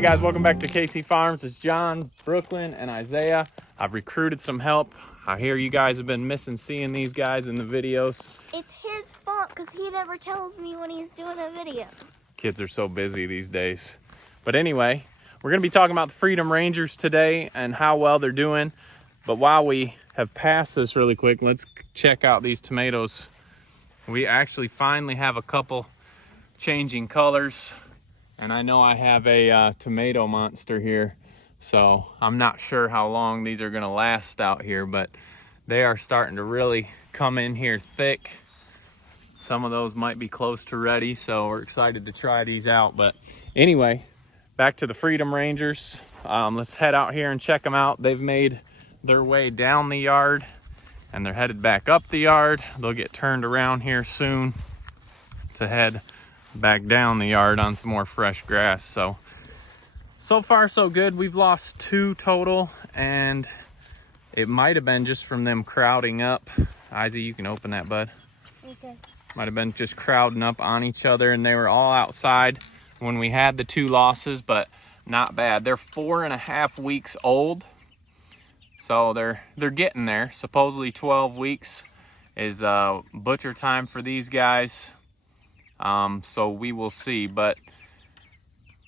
Hey guys, welcome back to KC Farms. It's John, Brooklyn, and Isaiah. I've recruited some help. I hear you guys have been missing seeing these guys in the videos. It's his fault because he never tells me when he's doing a video. Kids are so busy these days. But anyway, we're going to be talking about the Freedom Rangers today and how well they're doing. But while we have passed this really quick, let's check out these tomatoes. We actually finally have a couple changing colors. And I know I have a tomato monster here, so I'm not sure how long these are gonna last out here, but they are starting to really come in here thick. Some of those might be close to ready, so we're excited to try these out. But anyway, back to the Freedom Rangers. Let's head out here and check them out. They've made their way down the yard and they're headed back up the yard. They'll get turned around here soon to head back down the yard on some more fresh grass. So far so good. We've lost 2 total, and it might have been just from them crowding up. Izzy, you can open that, bud. Okay. Might have been just crowding up on each other, and they were all outside when we had the 2 losses, but not bad. They're 4.5 weeks old, so they're getting there. Supposedly 12 weeks is butcher time for these guys. So we will see, but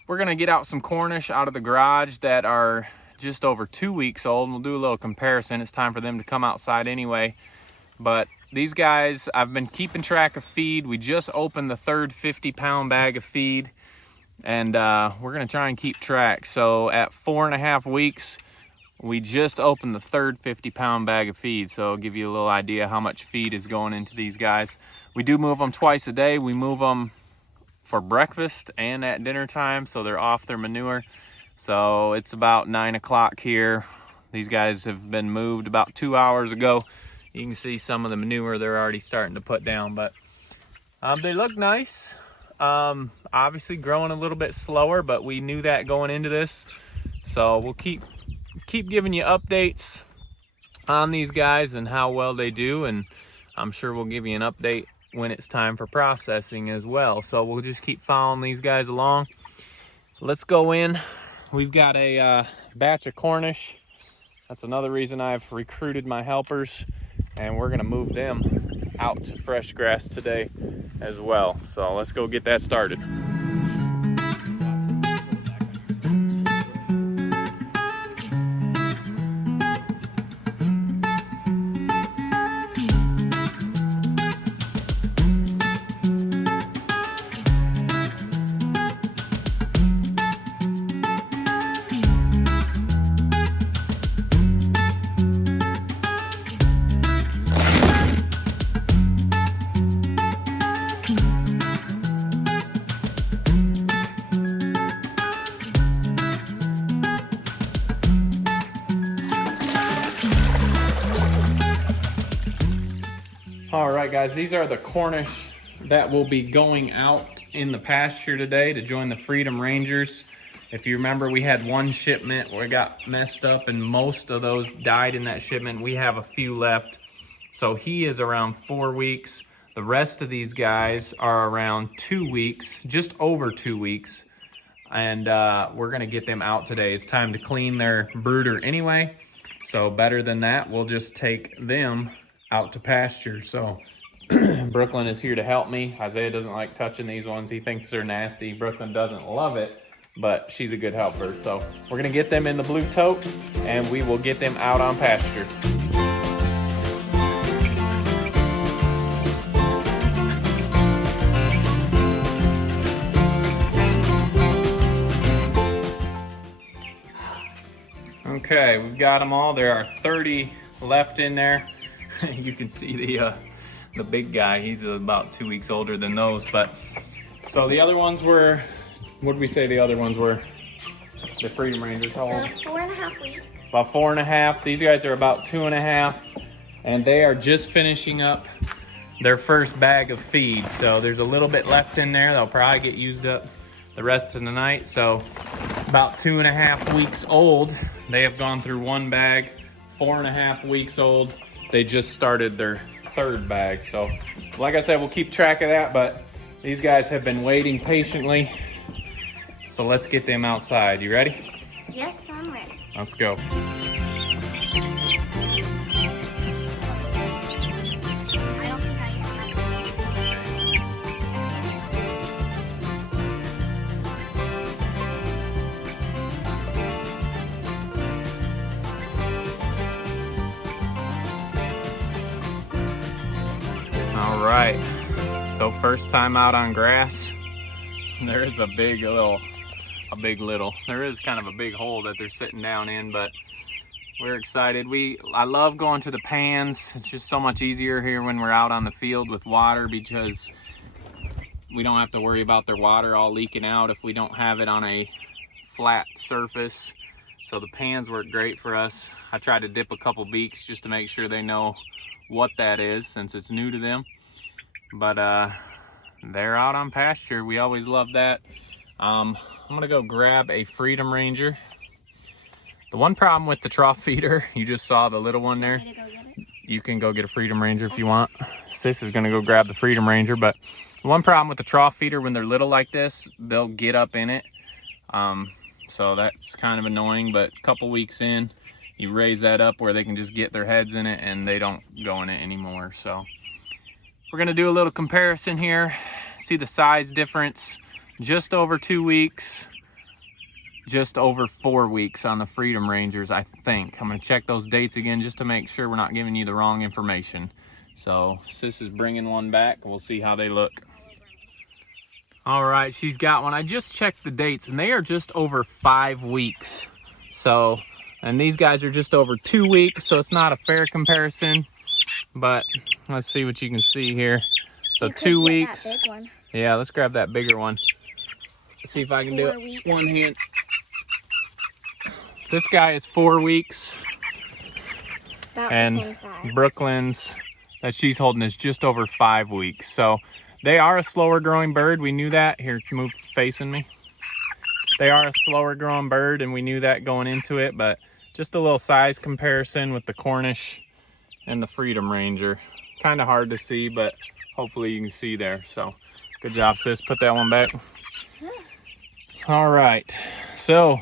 we're gonna get out some Cornish out of the garage that are just over 2 weeks old, and we'll do a little comparison. It's time for them to come outside anyway. But these guys, I've been keeping track of feed. We just opened the 3rd 50-pound bag of feed, and we're gonna try and keep track. So at 4.5 weeks, we just opened the 3rd 50-pound bag of feed. So I'll give you a little idea how much feed is going into these guys. We do move them twice a day. We move them for breakfast and at dinner time, so they're off their manure. So it's about 9 o'clock here. These guys have been moved about 2 hours ago. You can see some of the manure they're already starting to put down, but they look nice. Obviously growing a little bit slower, but we knew that going into this. So we'll keep giving you updates on these guys and how well they do, and I'm sure we'll give you an update when it's time for processing as well. So we'll just keep following these guys along. Let's go in. We've got a batch of Cornish. That's another reason I've recruited my helpers, and we're gonna move them out to fresh grass today as well. So let's go get that started. All right, guys, these are the Cornish that will be going out in the pasture today to join the Freedom Rangers. If you remember, we had 1 shipment where it got messed up and most of those died in that shipment. We have a few left. So he is around 4 weeks. The rest of these guys are around 2 weeks, just over 2 weeks. And we're gonna get them out today. It's time to clean their brooder anyway. So better than that, we'll just take them out to pasture. So Brooklyn is here to help me. Isaiah doesn't like touching these ones. He thinks they're nasty. Brooklyn doesn't love it, but she's a good helper. So we're gonna get them in the blue tote and we will get them out on pasture. Okay, we've got them all. There are 30 left in there. You can see the big guy. He's about 2 weeks older than those. But so the other ones were, what did we say the other ones were? The Freedom Rangers, how old? 4.5 weeks. About 4.5. These guys are about 2.5, and they are just finishing up their first bag of feed. So there's a little bit left in there. They'll probably get used up the rest of the night. So about 2.5 weeks old. They have gone through 1 bag. 4.5 weeks old. They just started their 3rd bag. So like I said, we'll keep track of that, but these guys have been waiting patiently So let's get them outside. You ready? Yes, I'm ready. Let's go. All right, so first time out on grass. There is a big little, there is kind of a big hole that they're sitting down in, but we're excited. I love going to the pans. It's just so much easier here when we're out on the field with water, because we don't have to worry about their water all leaking out if we don't have it on a flat surface. So the pans work great for us. I try to dip a couple beaks just to make sure they know what that is, since it's new to them. But they're out on pasture. We always love that. I'm gonna go grab a Freedom Ranger. The one problem with the trough feeder, you just saw the little one there. You can go get a Freedom Ranger if you want. Sis is gonna go grab the Freedom Ranger, but the one problem with the trough feeder, when they're little like this, they'll get up in it. So that's kind of annoying, but a couple weeks in, you raise that up where they can just get their heads in it and they don't go in it anymore. So we're gonna do a little comparison here. See the size difference. Just over 2 weeks, just over 4 weeks on the Freedom Rangers, I think. I'm gonna check those dates again just to make sure we're not giving you the wrong information. So Sis is bringing one back. We'll see how they look. All right, she's got one. I just checked the dates and they are just over 5 weeks. So, and these guys are just over 2 weeks, so it's not a fair comparison, but let's see what you can see here. So 2 weeks. That big one. Yeah, let's grab that bigger one. Let's see if I can do it. Weeks. One hand. This guy is 4 weeks. About And the same size. Brooklyn's that she's holding is just over 5 weeks. So they are a slower growing bird. We knew that. Here, move facing me. They are a slower growing bird, and we knew that going into it, but just a little size comparison with the Cornish and the Freedom Ranger. Kind of hard to see, but hopefully you can see there. So good job, Sis. Put that one back. All right, so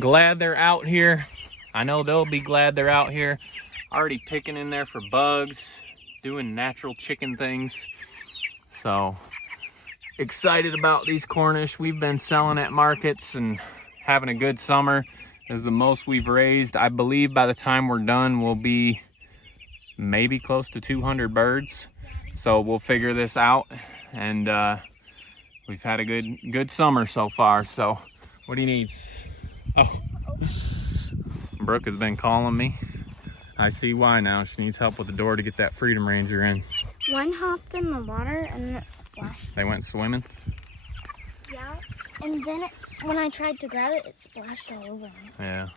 glad they're out here. I know they'll be glad they're out here. Already picking in there for bugs, doing natural chicken things. So excited about these Cornish. We've been selling at markets and having a good summer. This is the most we've raised. I believe by the time we're done, we'll be maybe close to 200 birds. So we'll figure this out, and we've had a good summer so far. So what do you need? Oh, Brooke has been calling me. I see why now. She needs help with the door to get that Freedom Ranger in. One hopped in the water and then it splashed. They went swimming? Yeah, and then when I tried to grab it, it splashed all over me. Yeah.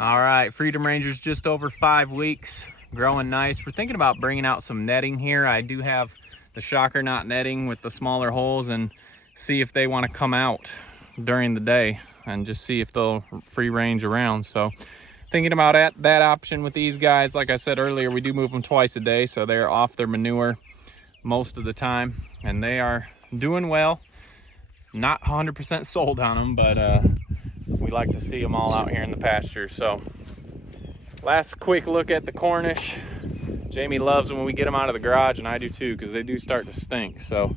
All right, Freedom Ranger's just over 5 weeks, growing nice. We're thinking about bringing out some netting here. I do have the shocker knot netting with the smaller holes, and see if they want to come out during the day and just see if they'll free range around. So thinking about that option with these guys. Like I said earlier, we do move them twice a day, so they're off their manure most of the time, and they are doing well. Not 100% sold on them, but we like to see them all out here in the pasture. So last quick look at the Cornish. Jamie loves them when we get them out of the garage, and I do too, because they do start to stink. So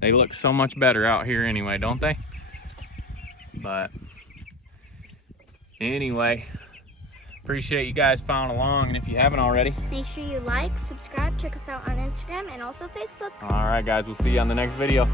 they look so much better out here anyway, don't they? But anyway, appreciate you guys following along, and if you haven't already, make sure you like, subscribe, check us out on Instagram and also Facebook. All right, guys, we'll see you on the next video.